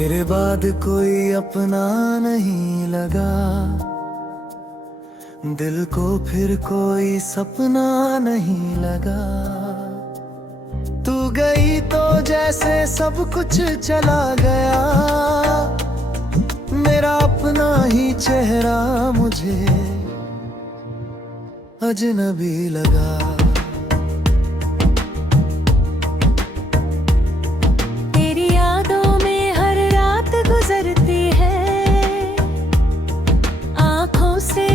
तेरे बाद कोई अपना नहीं लगा, दिल को फिर कोई सपना नहीं लगा। तू गई तो जैसे सब कुछ चला गया, मेरा अपना ही चेहरा मुझे अजनबी लगा।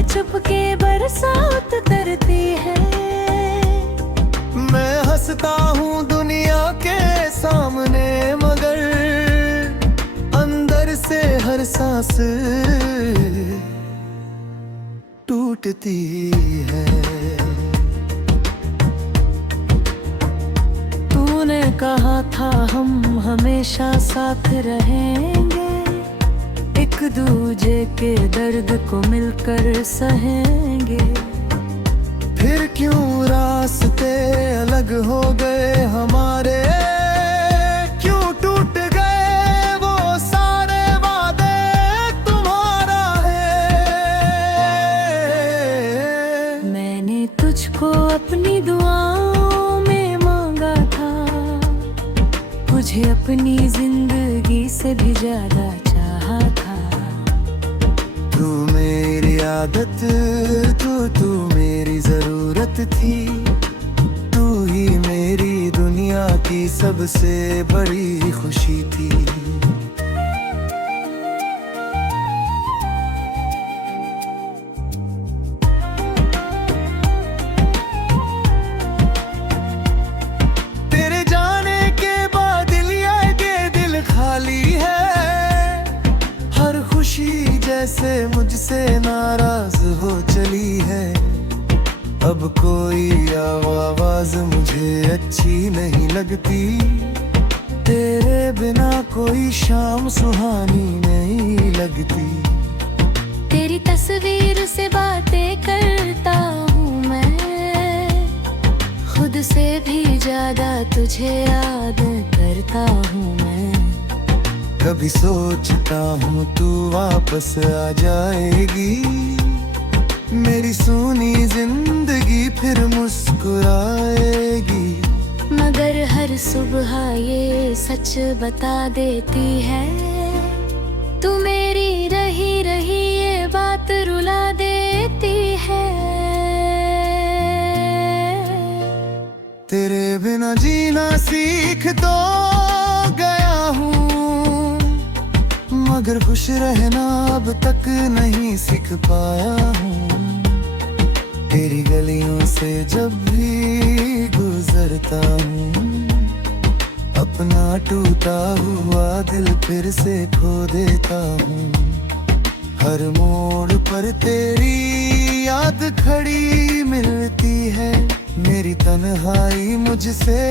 चुपके बरसात करती है। मैं हंसता हूँ दुनिया के सामने, मगर अंदर से हर सांस टूटती है। तूने कहा था हम हमेशा साथ रहेंगे, एक दूजे के दर्द को मिलकर सहेंगे। फिर क्यों रास्ते अलग हो गए हमारे, क्यों टूट गए वो सारे वादे तुम्हारा है। मैंने तुझको अपनी दुआओं में मांगा था, मुझे अपनी जिंदगी से भी ज्यादा चाहा था। तू मेरी आदत, तू मेरी जरूरत थी, तू ही मेरी दुनिया की सबसे बड़ी खुशी थी। तेरे जाने के बाद ये दिल खाली है, हर खुशी जैसे मुझसे नाराज हो चली है। अब कोई आवाज मुझे अच्छी नहीं लगती, तेरे बिना कोई शाम सुहानी नहीं लगती। तेरी तस्वीर से बातें करता हूँ मैं, खुद से भी ज्यादा तुझे याद करता हूँ मैं। कभी सोचता हूँ तू वापस आ जाएगी, मेरी सूनी जिंदगी फिर मुस्कुराएगी। मगर हर सुबह ये सच बता देती है, तू मेरी रही रही ये बात रुला देती है। तेरे बिना जीना सीख तो गया हूँ, मगर खुश रहना अब तक नहीं सीख पाया हूँ। तेरी गलियों से जब भी गुजरता हूँ, अपना टूटा हुआ दिल फिर से खो देता हूँ। हर मोड़ पर तेरी याद खड़ी मिलती है, मेरी तन्हाई मुझसे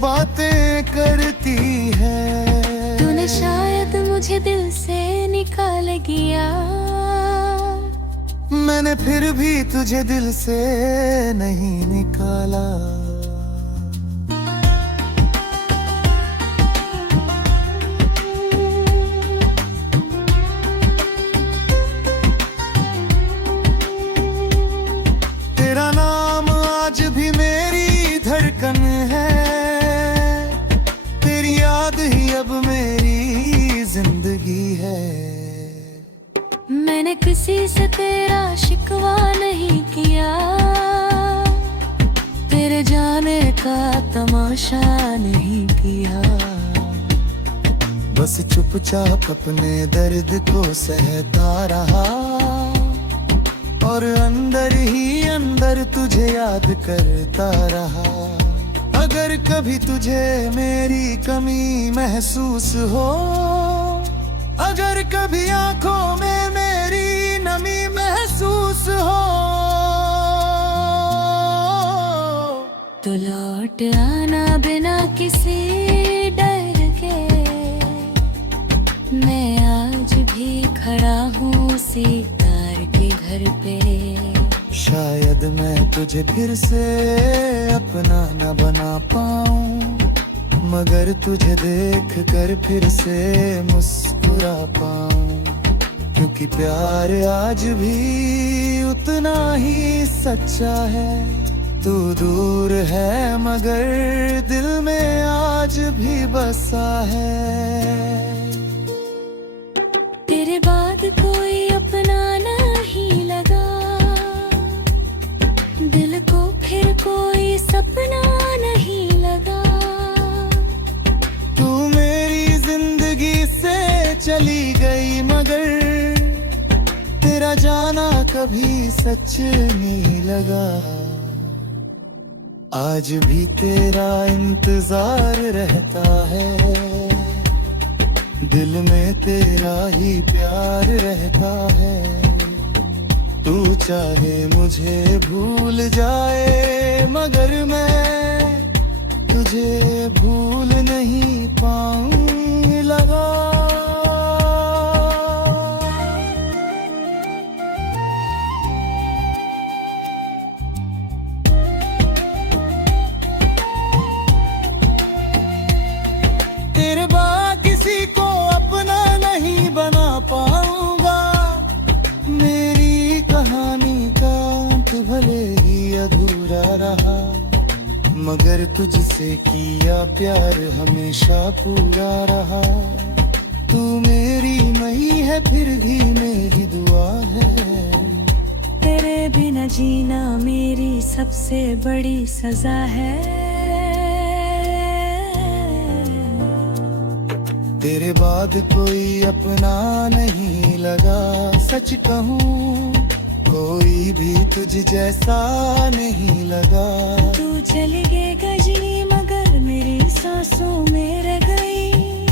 बातें करती है। तूने शायद मुझे दिल से निकाल गया, मैंने फिर भी तुझे दिल से नहीं निकाला। तेरा नाम आज भी मेरी धड़कन है, तेरी याद ही अब मेरी जिंदगी है। मैंने किसी से तेरा शिकवा नहीं किया, तेरे जाने का तमाशा नहीं किया। बस चुपचाप अपने दर्द को सहता रहा, और अंदर ही अंदर तुझे याद करता रहा। अगर कभी तुझे मेरी कमी महसूस हो, अगर कभी आंखों में मेरी नमी महसूस हो, तो लौट आना बिना किसी डर के। मैं आज भी खड़ा हूँ उसी तार के घर पे। शायद मैं तुझे फिर से अपना न बना पाऊं, मगर तुझे देख कर फिर से मुस्कुरा पाऊं, क्योंकि प्यार आज भी उतना ही सच्चा है। तू दूर है मगर दिल में आज भी बसा है। तेरे बाद कोई अपना नहीं लगा, दिल को फिर कोई सपना नहीं लगा। तू मेरी जिंदगी से चली गई मगर तेरा जाना कभी सच नहीं लगा। आज भी तेरा इंतजार रहता है, दिल में तेरा ही प्यार रहता है। तू चाहे मुझे भूल जाए मगर मैं तुझे भूल नहीं पाऊं लगा। तेरे बाद किसी को अपना नहीं बना पाऊंगा, मेरी कहानी का अंत भले ही अधूरा रहा, मगर तुझसे किया प्यार हमेशा पूरा रहा। तू मेरी मई है फिर भी मेरी दुआ है, तेरे बिना जीना मेरी सबसे बड़ी सजा है। तेरे बाद कोई अपना नहीं लगा, सच कहूँ कोई भी तुझ जैसा नहीं लगा। तू चली गई गजनी मगर मेरी सांसों में रह गई,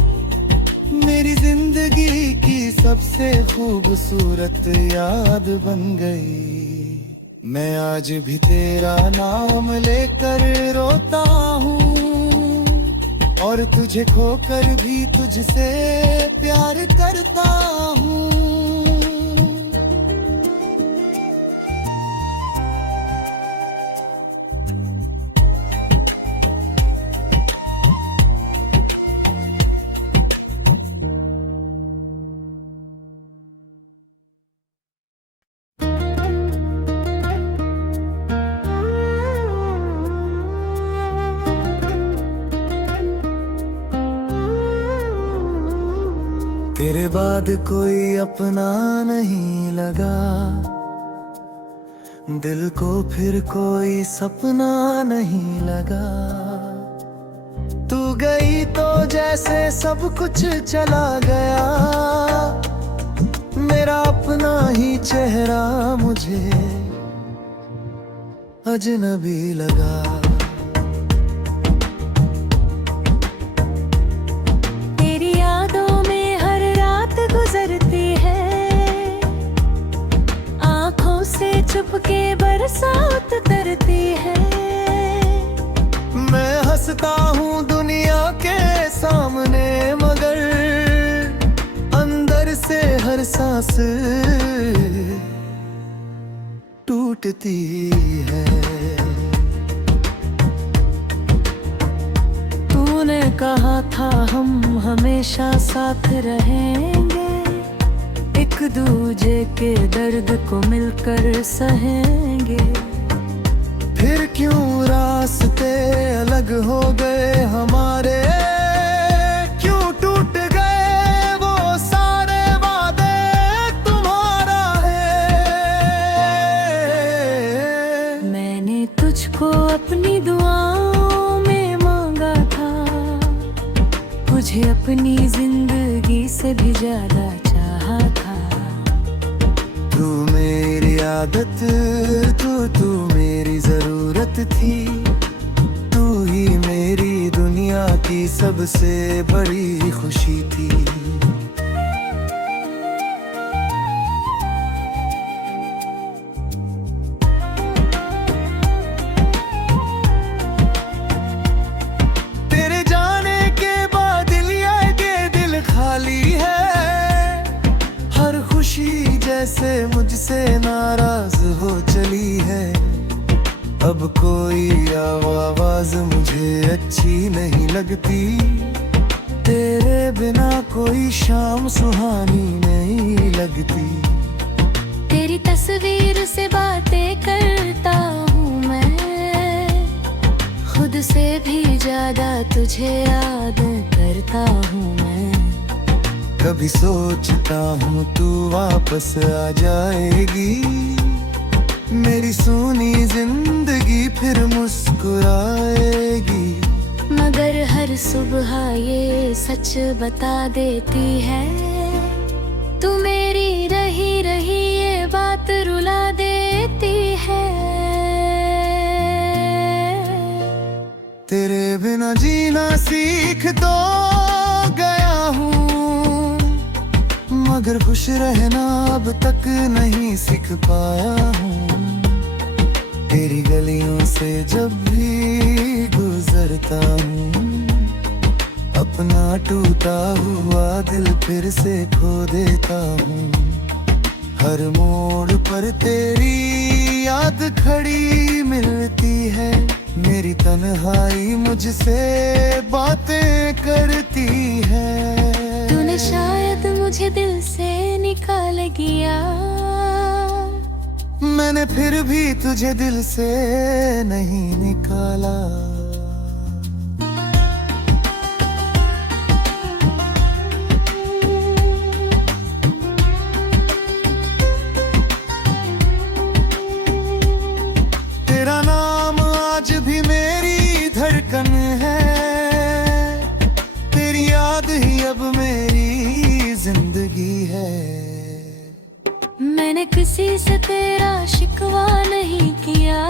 मेरी जिंदगी की सबसे खूबसूरत याद बन गई। मैं आज भी तेरा नाम लेकर रोता हूँ और तुझे खोकर भी तुझसे प्यार करता हूँ। तेरे बाद कोई अपना नहीं लगा, दिल को फिर कोई सपना नहीं लगा। तू गई तो जैसे सब कुछ चला गया, मेरा अपना ही चेहरा मुझे अजनबी लगा। चुपके बरसात तरती है, मैं हंसता हूँ दुनिया के सामने मगर अंदर से हर सांस टूटती है। तूने कहा था हम हमेशा साथ रहेंगे, एक दूजे के दर्द को मिलकर सहेंगे। फिर क्यों रास्ते अलग हो गए हमारे, क्यों टूट गए वो सारे वादे तुम्हारा है। मैंने तुझको अपनी दुआओं में मांगा था, तुझे अपनी जिंदगी से भी ज्यादा चाहा था। तू मेरी आदत, तू मेरी जरूरत थी, तू ही मेरी दुनिया की सबसे बड़ी खुशी थी। तेरे जाने के बाद दिल खाली है, हर खुशी जैसे मुझसे नाराज हो चली है। अब कोई आवाज मुझे अच्छी नहीं लगती, तेरे बिना कोई शाम सुहानी नहीं लगती। तेरी तस्वीर से बातें करता हूँ मैं, खुद से भी ज्यादा तुझे याद करता हूँ मैं। कभी सोचता हूँ तू वापस आ जाएगी, मेरी सूनी जिंदगी फिर मुस्कुराएगी। मगर हर सुबह ये सच बता देती है, तू मेरी रही रही ये बात रुला देती है। तेरे बिना जीना सीख तो गया हूँ, मगर खुश रहना अब तक नहीं सीख पाया हूँ। तेरी गलियों से जब भी गुजरता हूँ, अपना टूटा हुआ दिल फिर से खो देता हूँ। हर मोड़ पर तेरी याद खड़ी मिलती है, मेरी तन्हाई मुझसे बातें करती है। तूने शायद मुझे दिल से निकाल गया, मैंने फिर भी तुझे दिल से नहीं निकाला। तेरा नाम आज भी मेरी धड़कन है, तेरी याद ही अब मेरी जिंदगी है। मैंने किसी से तेरा शिकवा नहीं किया,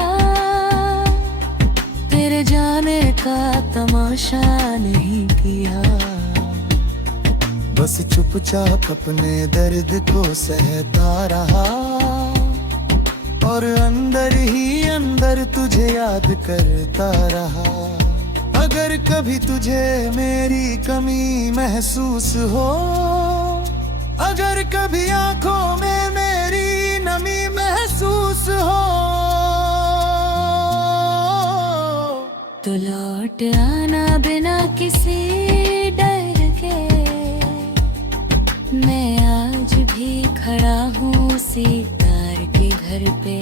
तेरे जाने का तमाशा नहीं किया। बस चुपचाप अपने दर्द को सहता रहा, और अंदर ही अंदर तुझे याद करता रहा। अगर कभी तुझे मेरी कमी महसूस हो, अगर कभी आंखों में मेरी नमी महसूस हो, तो लौट आना बिना किसी डर के। मैं आज भी खड़ा हूँ उसी तार के घर पे।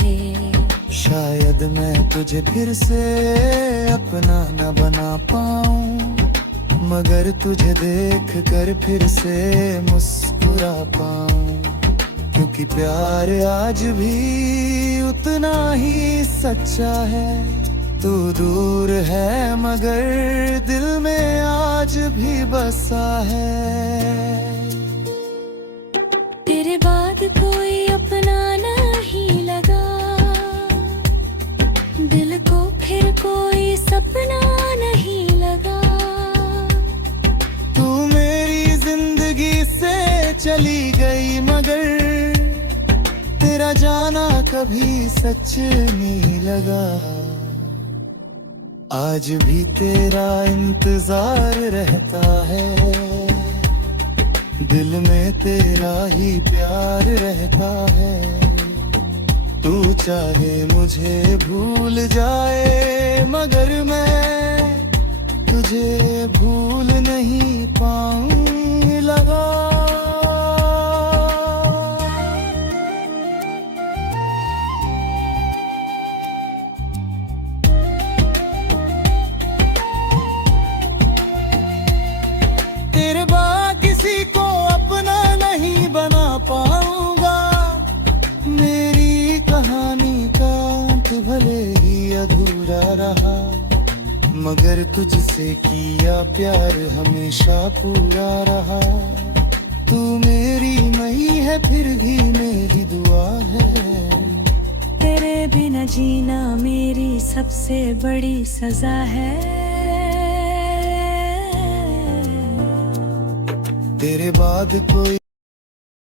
शायद मैं तुझे फिर से अपना न बना पाऊं, मगर तुझे देख कर फिर से मुस्कुरा पाऊं। क्योंकि प्यार आज भी उतना ही सच्चा है, तू दूर है मगर दिल में आज भी बसा है। तेरे बाद कोई अपना नहीं लगा, दिल को फिर कोई सपना नहीं लगा। तू मेरी जिंदगी से चली गई, मगर तेरा जाना कभी सच नहीं लगा। आज भी तेरा इंतजार रहता है, दिल में तेरा ही प्यार रहता है। तू चाहे मुझे भूल जाए, मगर मैं तुझे भूल नहीं पाऊं लगा। तेरे बाद किसी को अपना नहीं बना पाऊंगा, मेरी कहानी का अंत भले ही अधूरा रहा, मगर तुझसे किया प्यार हमेशा पूरा रहा। तू मेरी नहीं है फिर भी मेरी दुआ है, तेरे बिना जीना मेरी सबसे बड़ी सजा है। तेरे बाद कोई